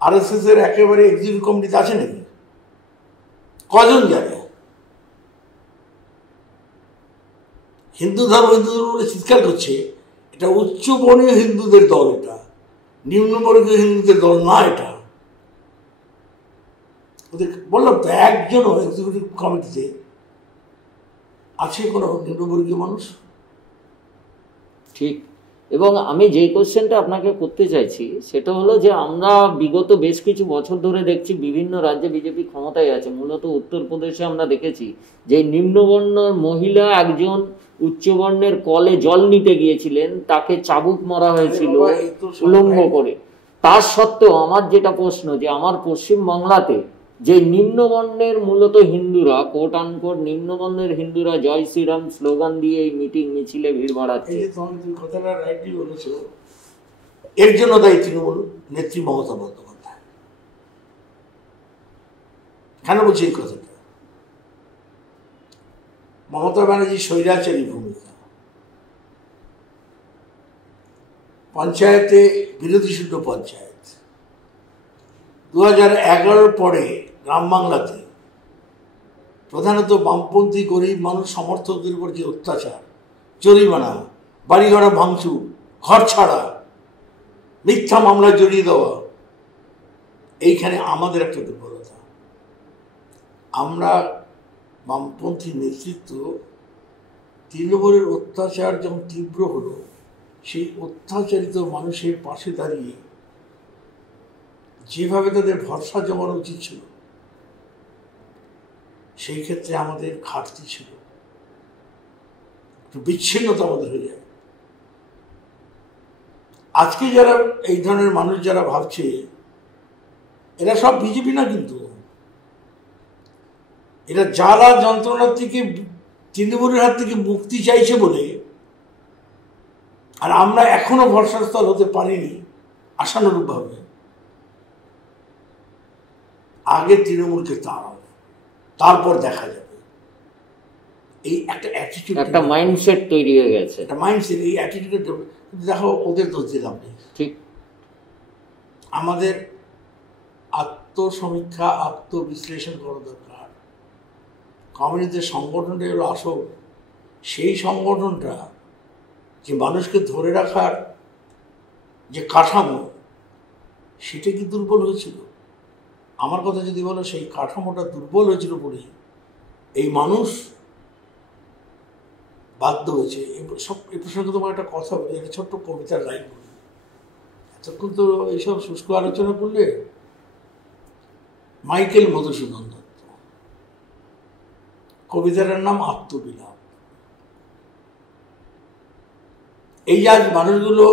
আরএসএস এর একেবারে এক্সিকিউটিভ কমিটিতে আছে নাকি? কজন জানে? হিন্দু ধর্ম বলে চিৎকার করছে, এটা উচ্চবর্ণীয় হিন্দুদের দল, এটা নিম্নবর্গীয় হিন্দুদের দল না। এটা ওদের বললাম তো, একজনও এক্সিকিউটিভ কমিটিতে আছে কোনো নিম্নবর্গীয় মানুষ? ঠিক। এবং আমি যে কোশ্চেনটা আপনাকে করতে চাইছি সেটা হলো যে আমরা বিগত বেশ কিছু বছর ধরে দেখছি বিভিন্ন রাজ্যে বিজেপি ক্ষমতায় আছে। মূলত উত্তরপ্রদেশে আমরা দেখেছি যে নিম্নবর্ণের মহিলা একজন উচ্চবর্ণের কলে জল নিতে গিয়েছিলেন, তাকে চাবুক মারা হয়েছিল উলঙ্গ করে। তার সত্ত্বেও আমার যেটা প্রশ্ন, যে আমার পশ্চিমবাংলাতে যে নিম্নবর্ণের মূলত হিন্দুরা, কোট আনকোট নিম্নবর্ণের হিন্দুরা জয় শ্রীরাম স্লোগান দিয়ে এই মিটিং মিছিলে ভিড় বাড়াচ্ছে। কথাটা রাইটলি বলেছ। এর জন্য দায়ী তৃণমূল নেত্রী মমতা বন্দ্যোপাধ্যায়। কেন বলছি এই কথাটা? মমতা ব্যানার্জি স্বৈরাচারী ভূমিকা, পঞ্চায়েতে বিরোধী শূন্য পঞ্চায়েত, 2011 পরে গ্রাম বাংলাতে প্রধানত বামপন্থী গরিব মানুষ সমর্থকদের উপর যে অত্যাচার, জরিমানা, বাড়িঘর ভাঙচুর, ঘর ছাড়া, মিথ্যা মামলায় জড়িয়ে দেওয়া, এইখানে আমাদের একটা দুর্বলতা। আমরা বামপন্থী নেতৃত্ব তৃণমূলের অত্যাচার যখন তীব্র হলো, সেই অত্যাচারিত মানুষের পাশে দাঁড়িয়ে যেভাবে তাদের ভরসা জমানো উচিত ছিল, সেই ক্ষেত্রে আমাদের ঘাটতি ছিল, একটু বিচ্ছিন্নতা আমাদের হয়ে যায়। আজকে যারা এই ধরনের মানুষ যারা ভাবছে এরা সব বিজেপি না, কিন্তু এরা যারা যন্ত্রণার থেকে তৃণমূলের হাত থেকে মুক্তি চাইছে বলে, আর আমরা এখনো ভরসাস্থল হতে পারিনি আশানুরূপভাবে। আগে তৃণমূলকে তাড়াও, তারপর দেখা যাবে। এই একটা অ্যাটিটিউড, একটা মাইন্ডসেট তৈরি হয়ে গেছে, একটা মাইন্ডসেট। এই অ্যাটিটিউড দেখো, ওদের দোষ দিলাম নেই। ঠিক। আমাদের আত্মসমীক্ষা, আত্মবিশ্লেষণ করা দরকার। কমিউনিটির সংগঠনটা হলো আসল সেই সংগঠনটা যে মানুষকে ধরে রাখার যে কাঠামো, সেটা কি দুর্বল হয়েছিল? আমার কথা যদি বলো, সেই কাঠামোটা দুর্বল হয়েছিল বলে এই মানুষ বাধ্য হয়েছে। সব এ প্রসঙ্গে তোমার একটা কথা বলি, একটা ছোট্ট কবিতার লাইন বলি। এতক্ষণ তো এইসব শুষ্ক আলোচনা করলে। মাইকেল মধুসূদন দত্ত, কবিতাটার নাম আত্মবিলাপ। এই যে আজ মানুষগুলো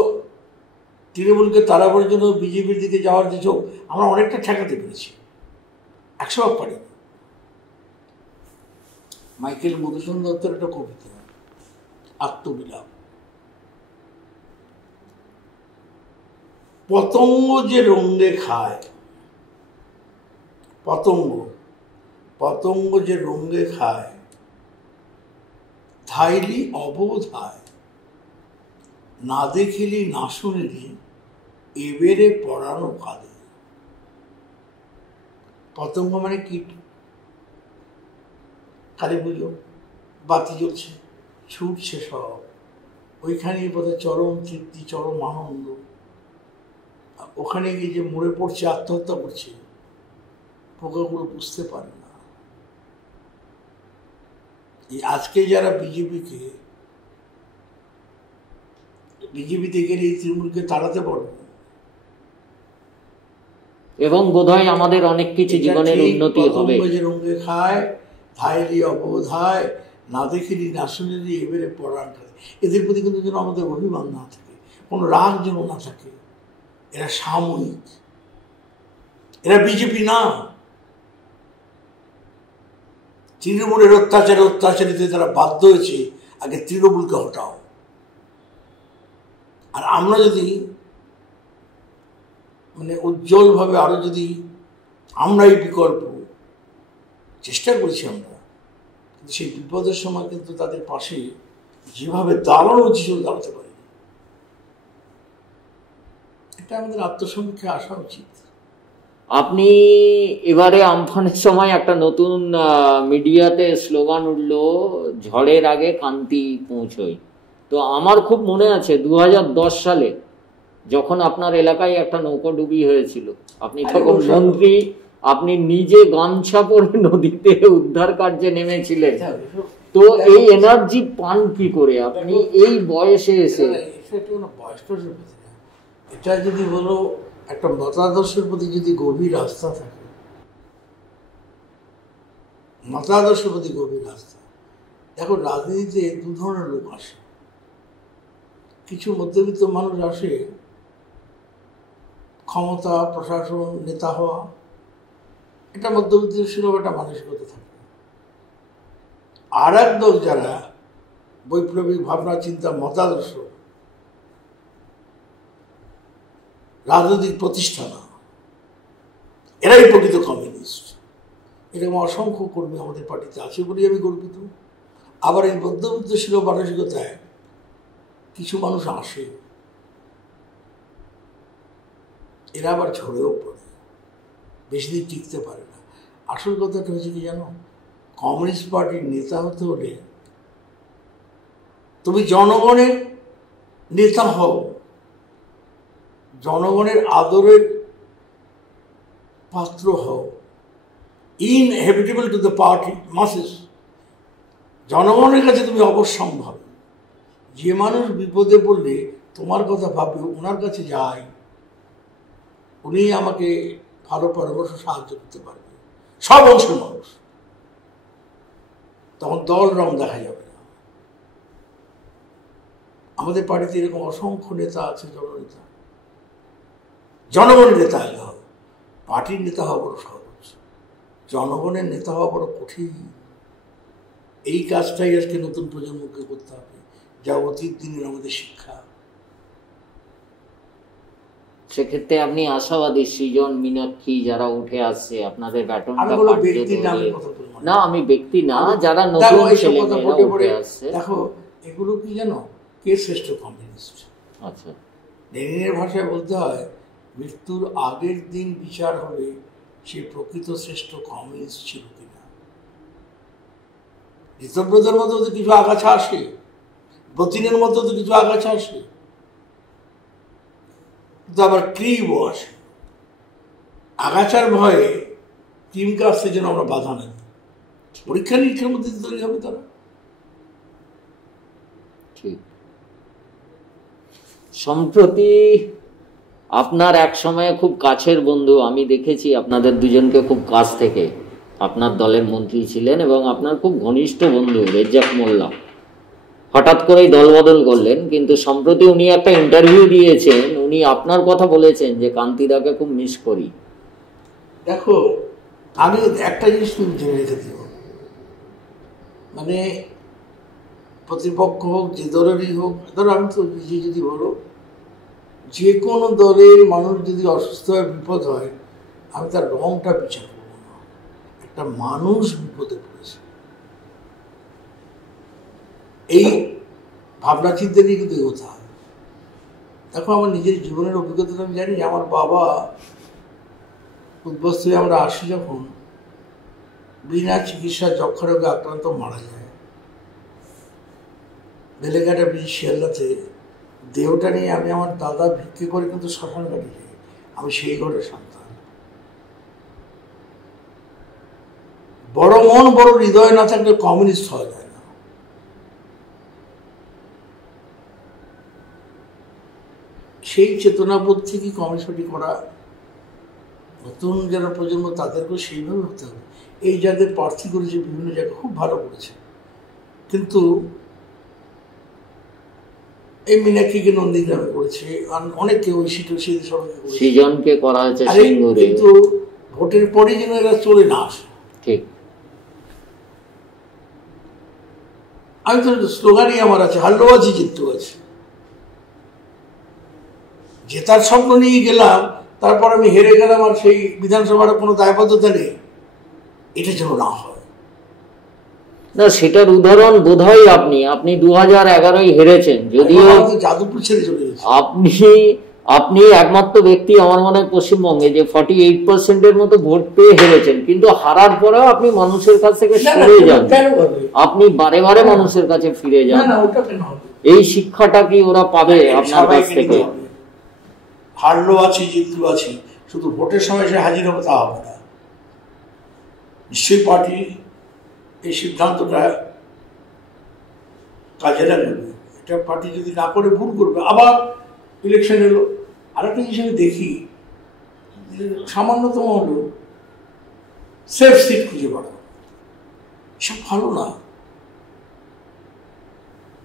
তৃণমূলকে তাড়াবার জন্য বিজেপির দিকে যাওয়ার যে চোখ, আমরা অনেকটা ঠেকাতে পেরেছি, 100 পারিনি। মাইকেল মধুসূদন দত্তের একটা কবিতা, আত্মবিলাপ। পতঙ্গ যে রঙে খায়, পতঙ্গ যে রঙে খায়, ধাইলি অবোধায়, না দেখিলি না শুনিলি, এবেরে পড়ানো কাঁদে। পতঙ্গ মানে কীট। কালী পুজো, বাতি জ্বলছে, ছুটছে সব, ওইখানেই বোধহয় চরম তৃপ্তি, চরম আনন্দ। ওখানে গিয়ে যে মরে পড়ছে, আত্মহত্যা করছে, পোকাগুলো বুঝতে পারে না। এই আজকে যারা বিজেপিতে গেলে এই তৃণমূলকে তাড়াতে পারবে, এবং বোধহয় আমাদের অনেক কিছু জীবনের উন্নতি হবে। যে রঙে খায়, ধাইলি অবোধায়, না দেখিলি না শুনিলি, এবারে পড়ান কাঁদে। এদের প্রতি কিন্তু যেন আমাদের অভিমান না থাকে, কোনো রাগ যেন না থাকে। এরা সাময়িক, এরা বিজেপি না। তৃণমূলের অত্যাচারিত তারা বাধ্য হয়েছে আগে তৃণমূলকে হটাও। আর আমরা যদি মানে উজ্জ্বলভাবে আরো যদি আমরা এই বিকল্প চেষ্টা করেছি আমরা, কিন্তু সেই বিপদের সময় কিন্তু তাদের পাশে যেভাবে দাঁড়ানো উচিত দাঁড়াতে পারি। এটা আমাদের আত্মসমীক্ষে আসা উচিত। আপনি এবারে আমফানের সময় একটা নতুন মিডিয়াতে স্লোগান উঠলো, ঝড়ের আগে কান্তি পৌঁছই। তো আমার খুব মনে আছে 2010 সালে যখন আপনার এলাকায় একটা নৌকোডুবি হয়েছিল, আপনি তখন মন্ত্রী, আপনি নিজে গামছা পরে নদীতে উদ্ধার কার্যে নেমেছিলেন। তো এই এনার্জি পান কি করে আপনি এই বয়সে এসে? এটা যদি বলো একটা মতাদর্শের প্রতি যদি গভীর আস্থা থাকে, মতাদর্শের প্রতি গভীর আস্থা। দেখো, রাজনীতিতে দু ধরনের লোক আসে। কিছু মধ্যবিত্ত মানুষ আসে ক্ষমতা, প্রশাসন, নেতা হওয়া, এটা মধ্যবিত্ত সুলভ একটা মানসিকতা থাকে। আর এক দল যারা বৈপ্লবিক ভাবনা চিন্তা, মতাদর্শ, রাজনৈতিক প্রতিষ্ঠান, এরাই প্রকৃত কমিউনিস্ট। এরকম অসংখ্য কর্মী আমাদের পার্টিতে আছে বলেই আমি গর্বিত। আবার এই মধ্যবিত্ত সুলভ মানসিকতায় কিছু মানুষ আসে, এরা আবার ঝরেও পড়ে, বেশি দিন টিকতে পারে না। আসল কথাটা হচ্ছে কি জানো, কমিউনিস্ট পার্টির নেতা হতে হলে তুমি জনগণের নেতা হও, জনগণের আদরের পাত্র হও, ইনহেবিটেবল টু দ্য পার্টি মাসেস। জনগণের কাছে তুমি অবশ্যম্ভাবী। যে মানুষ বিপদে পড়লে তোমার কথা ভাববে, ওনার কাছে যাই, উনি আমাকে ভালো পরামর্শ, সাহায্য করতে পারবে। সব অংশের মানুষ, তখন দল রং দেখা যাবে না। আমাদের পার্টিতে এরকম অসংখ্য নেতা আছে, জননেতা। জনগণের নেতা আগে হবে, পার্টির নেতা হওয়া বড় সহজ, জনগণের নেতা হওয়া বড় কঠিন। এই কাজটাই আজকে নতুন প্রজন্মকে করতে হবে, যা অতীত দিনের আমাদের শিক্ষা। সেক্ষেত্রে আপনি আশাবাদী সৃজন, মীনাক্ষী যারা উঠে আসছে আপনাদের ব্যাটনটা? না, আমি ব্যক্তি না, যারা নতুন ছেলেমেয়েরা উঠে আসছে। দেখো, এগুলো কি জানো, কে শ্রেষ্ঠ কমিউনিস্ট? আচ্ছা, লেনিনের ভাষায় বলতে হয়, মৃত্যুর আগের দিন বিচার হবে সে প্রকৃত শ্রেষ্ঠ কমিউনিস্ট ছিল কিনা। ঋতব্রতের মধ্যে তো কিছু আগাছা আসে, ব্রতিনের মধ্যে তো কিছু আগাছা আসে, কিন্তু আবার ক্রিমও আসে। আগাছার ভয়ে ক্রিমকে আসতে যেন আমরা বাধা নেই। পরীক্ষা নিরীক্ষার মধ্যে তৈরি হবে তারা। ঠিক। সম্প্রতি আপনার এক সময়ে খুব কাছের বন্ধু, আমি দেখেছি আপনাদের দুজনকে খুব কাছ থেকে, আপনার দলের মন্ত্রী ছিলেন এবং আপনার খুব ঘনিষ্ঠ বন্ধু রেজ্জাক মোল্লা, হঠাৎ করেই দলবদল করলেন। কিন্তু সম্প্রতি উনি একটা ইন্টারভিউ দিয়েছেন, উনি আপনার কথা বলেছেন যে কান্তিদাকে খুব মিস করি। দেখো, আমি একটা জিনিস তুমি জেনে রেখে দিব, মানে প্রতিপক্ষ হোক, যে দলেরই হোক, ধরো আমি তো নিজে যদি বলো, যে কোনো দলের মানুষ যদি অসুস্থ হয়, বিপদ হয়, আমি তার রংটা বিচার করবো না। একটা মানুষ বিপদে পড়েছে, এই ভাবনা চিন্তা নিয়ে কিন্তু এগোতে হবে। দেখো, আমার নিজের জীবনের অভিজ্ঞতা আমি জানি। আমার বাবা উদ্বস্ত হয়ে আমরা আসি যখন, বিনা চিকিৎসা যক্ষা রোগে আক্রান্ত মারা যায়। বেলেঘাটা ব্রিজ, শিয়ালদাতে দেহটা নিয়ে আমি আমার দাদা ভিক্ষে করে কিন্তু শ্মশান ঘাটে যাই। আমি সেই ঘরের সন্তান। বড় মন, বড় হৃদয় না থাকলে কমিউনিস্ট হওয়া যায় না। সেই চেতনাবোধ থেকে কমিউনিস্ট পার্টি করা, নতুন যারা প্রজন্ম তাদেরকেও সেইভাবে হতে হবে। এই যাদের প্রার্থী করেছে বিভিন্ন জায়গায় খুব ভালো করেছে, কিন্তু এই মীনাক্ষীকে নন্দীগ্রামে করেছে, অনেককে ওই সৃজনকে করা হয়েছে সিঙ্গুরে, কিন্তু ভোটের পরে যেন এরা চলে না আসে। ঠিক, আমি তো স্লোগানই আমার আছে, হারলেও আছি, জিততেও আছে। জেতার স্বপ্ন নিয়ে গেলাম, তারপর আমি হেরে গেলাম, আর সেই বিধানসভার কোনো দায়বদ্ধতা নেই, এটা যেন না হয়। না, সেটার উদাহরণ বোধহয় আপনি 2011 হেরেছেন, যদিও যাদবপুর ছেড়ে চলে গেছে। আপনি একমাত্র ব্যক্তি আমার মনে হয় পশ্চিমবঙ্গে যে 48% মতো ভোট পেয়ে হেরেছেন, কিন্তু হারার পরেও আপনি মানুষের কাছ থেকে সরে যান, আপনি বারে বারে মানুষের কাছে ফিরে যান। এই শিক্ষাটা কি ওরা পাবে আপনার কাছ থেকে? হারলো আছি, জিতলো আছি, শুধু ভোটের সময় সে হাজির হবে তা হবে না। নিশ্চয়ই পার্টি এই সিদ্ধান্তটা কাজে লাগবে। এটা পার্টি যদি না করে ভুল করবে, আবার ইলেকশন এলো। আরেকটা জিনিস আমি দেখি, সামান্যতম হলো সেফ সিট খুঁজে পাওয়া, সব ভালো না।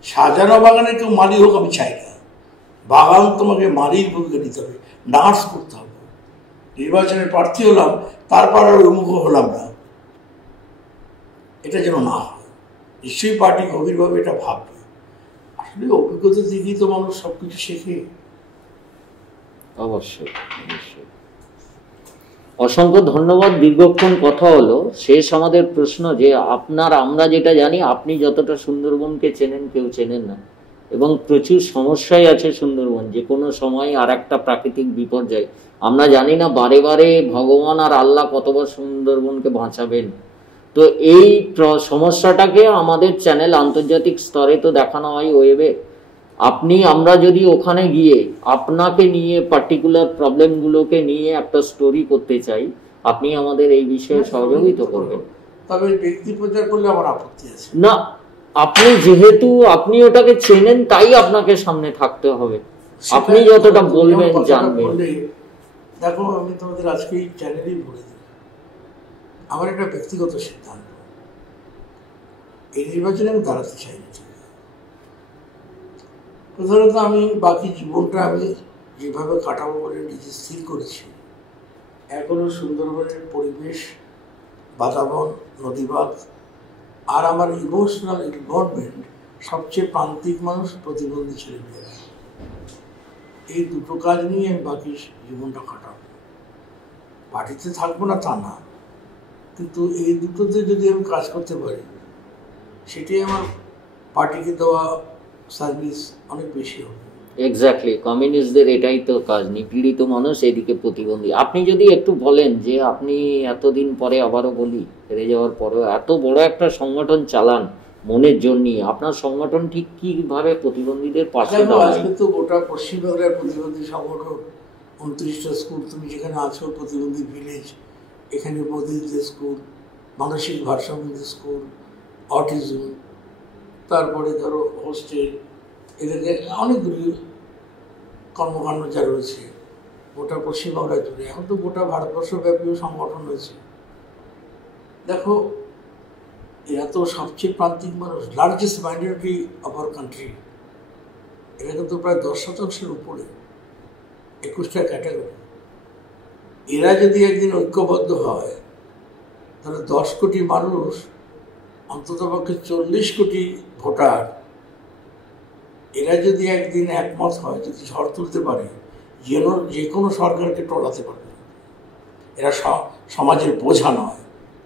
সাজানো বাগানে কেউ মালি হোক আমি চাই না, বাগান তোমাকে মালির ভূমিকা নিতে হবে, নার্স করতে হবে। নির্বাচনে প্রার্থী হলাম, তারপর আর উন্মুখ হলাম না, এটা যেন না হয়। নিশ্চয়ই পার্টি গভীরভাবে এটা ভাববে। আসলে অভিজ্ঞতা থেকেই তো মানুষ সবকিছু শেখে। অবশ্যই, অবশ্যই। অসংখ্য ধন্যবাদ। দীর্ঘক্ষণ কথা হলো। শেষ আমাদের প্রশ্ন যে আমরা যেটা জানি, আপনি যতটা সুন্দরবনকে চেনেন কেউ চেনেন না, এবং প্রচুর সমস্যাই আছে সুন্দরবন। যে কোনো সময় আর একটা প্রাকৃতিক বিপর্যয়, আমরা জানি না বারে বারে ভগবান আর আল্লাহ কতবার সুন্দরবনকে বাঁচাবেন। তো এই সমস্যাটাকে আমাদের চ্যানেল আন্তর্জাতিক স্তরে তো দেখানো হয় ওয়েবে। আমরা যদি ওখানে গিয়ে আপনাকে নিয়ে পার্টিকুলার প্রবলেমগুলোকে নিয়ে একটা স্টোরি করতে চাই, আপনি আমাদের এই বিষয়ে সহযোগিতা করবেন। তবে ব্যক্তি প্রচার করলে আমার আপত্তি আছে না, যেহেতু আপনি ওটাকে চেনেন, তাই আপনাকে সামনে থাকতে হবে। আপনি যতটা বলবেন, জানবেন। দেখো, আমি তোমাদের আজকে এই চ্যানেলেই বলে দিই, আমার একটা ব্যক্তিগত সিদ্ধান্ত, এই নির্বাচনে আমি দাঁড়াতে চাই না। প্রধানত আমি বাকি জীবনটা আমি যেভাবে কাটাবো বলে নিজে স্থির করেছি, এখনও সুন্দরবনের পরিবেশ, বাতাবরণ, নদীবাঁধ আর আমার ইমোশনাল ইনভলভমেন্ট, সবচেয়ে প্রান্তিক মানুষ, প্রতিবন্ধী ছেলেমেয়েরা, এই দুটো কাজ নিয়ে আমি বাকি জীবনটা কাটাবো। পার্টিতে থাকবো না তা না, কিন্তু এই দুটোতে যদি আমি কাজ করতে পারি, সেটাই আমার পার্টিকে দেওয়া সার্ভিস অনেক বেশি হবে। এক্স্যাক্টলি, কমিউনিস্টদের এটাই তো কাজ, নিপীড়িত মানুষ, এদিকে প্রতিবন্ধী। আপনি যদি একটু বলেন যে আপনি এতদিন পরে, আবারও বলি, হেরে যাওয়ার পরেও এত বড় একটা সংগঠন চালান মনের জন্য, আপনার সংগঠন ঠিক কিভাবে প্রতিবন্ধীদের পাশে দাঁড়ায়? আজকে তো গোটা পশ্চিমবাংলার প্রতিবন্ধী সংগঠন, 29টা স্কুল, তুমি যেখানে আছো প্রতিবন্ধী ভিলেজ, এখানে বধিরদের স্কুল, মানসিক ভারসাম্য স্কুল, অটিজম, তারপরে ধরো হোস্টেল, এদেরকে অনেকগুলি কর্মকাণ্ড যা রয়েছে গোটা পশ্চিমবাংলায় জুড়ে, এখন তো গোটা ভারতবর্ষব্যাপীও সংগঠন রয়েছে। দেখো, এরা তো সবচেয়ে প্রান্তিক মানুষ, largest minority of our country. এরা কিন্তু প্রায় 10% উপরে, 21টা ক্যাটাগরি। এরা যদি একদিন ঐক্যবদ্ধ হয়, তাহলে 10 কোটি মানুষ অন্ততপক্ষে 40 কোটি ভোটার এরা যদি একদিন একমত হয়, যদি ঝড় তুলতে পারে, যে কোনো সরকারকে টলাতে পারবে। এরা সমাজের বোঝা নয়,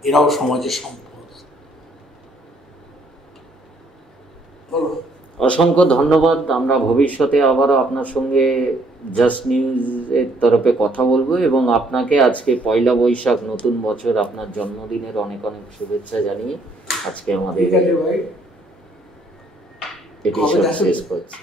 এরাও সমাজের সম্পদ। বলো। অসংখ্য ধন্যবাদ। আমরা ভবিষ্যতে আবারও আপনার সঙ্গে জাস্ট নিউজের তরফে কথা বলবো, এবং আপনাকে আজকে পয়লা বৈশাখ নতুন বছর, আপনার জন্মদিনের অনেক অনেক শুভেচ্ছা জানিয়ে আজকে আমাদের ঠিক আছে ভাই, এটি শেষ করছি।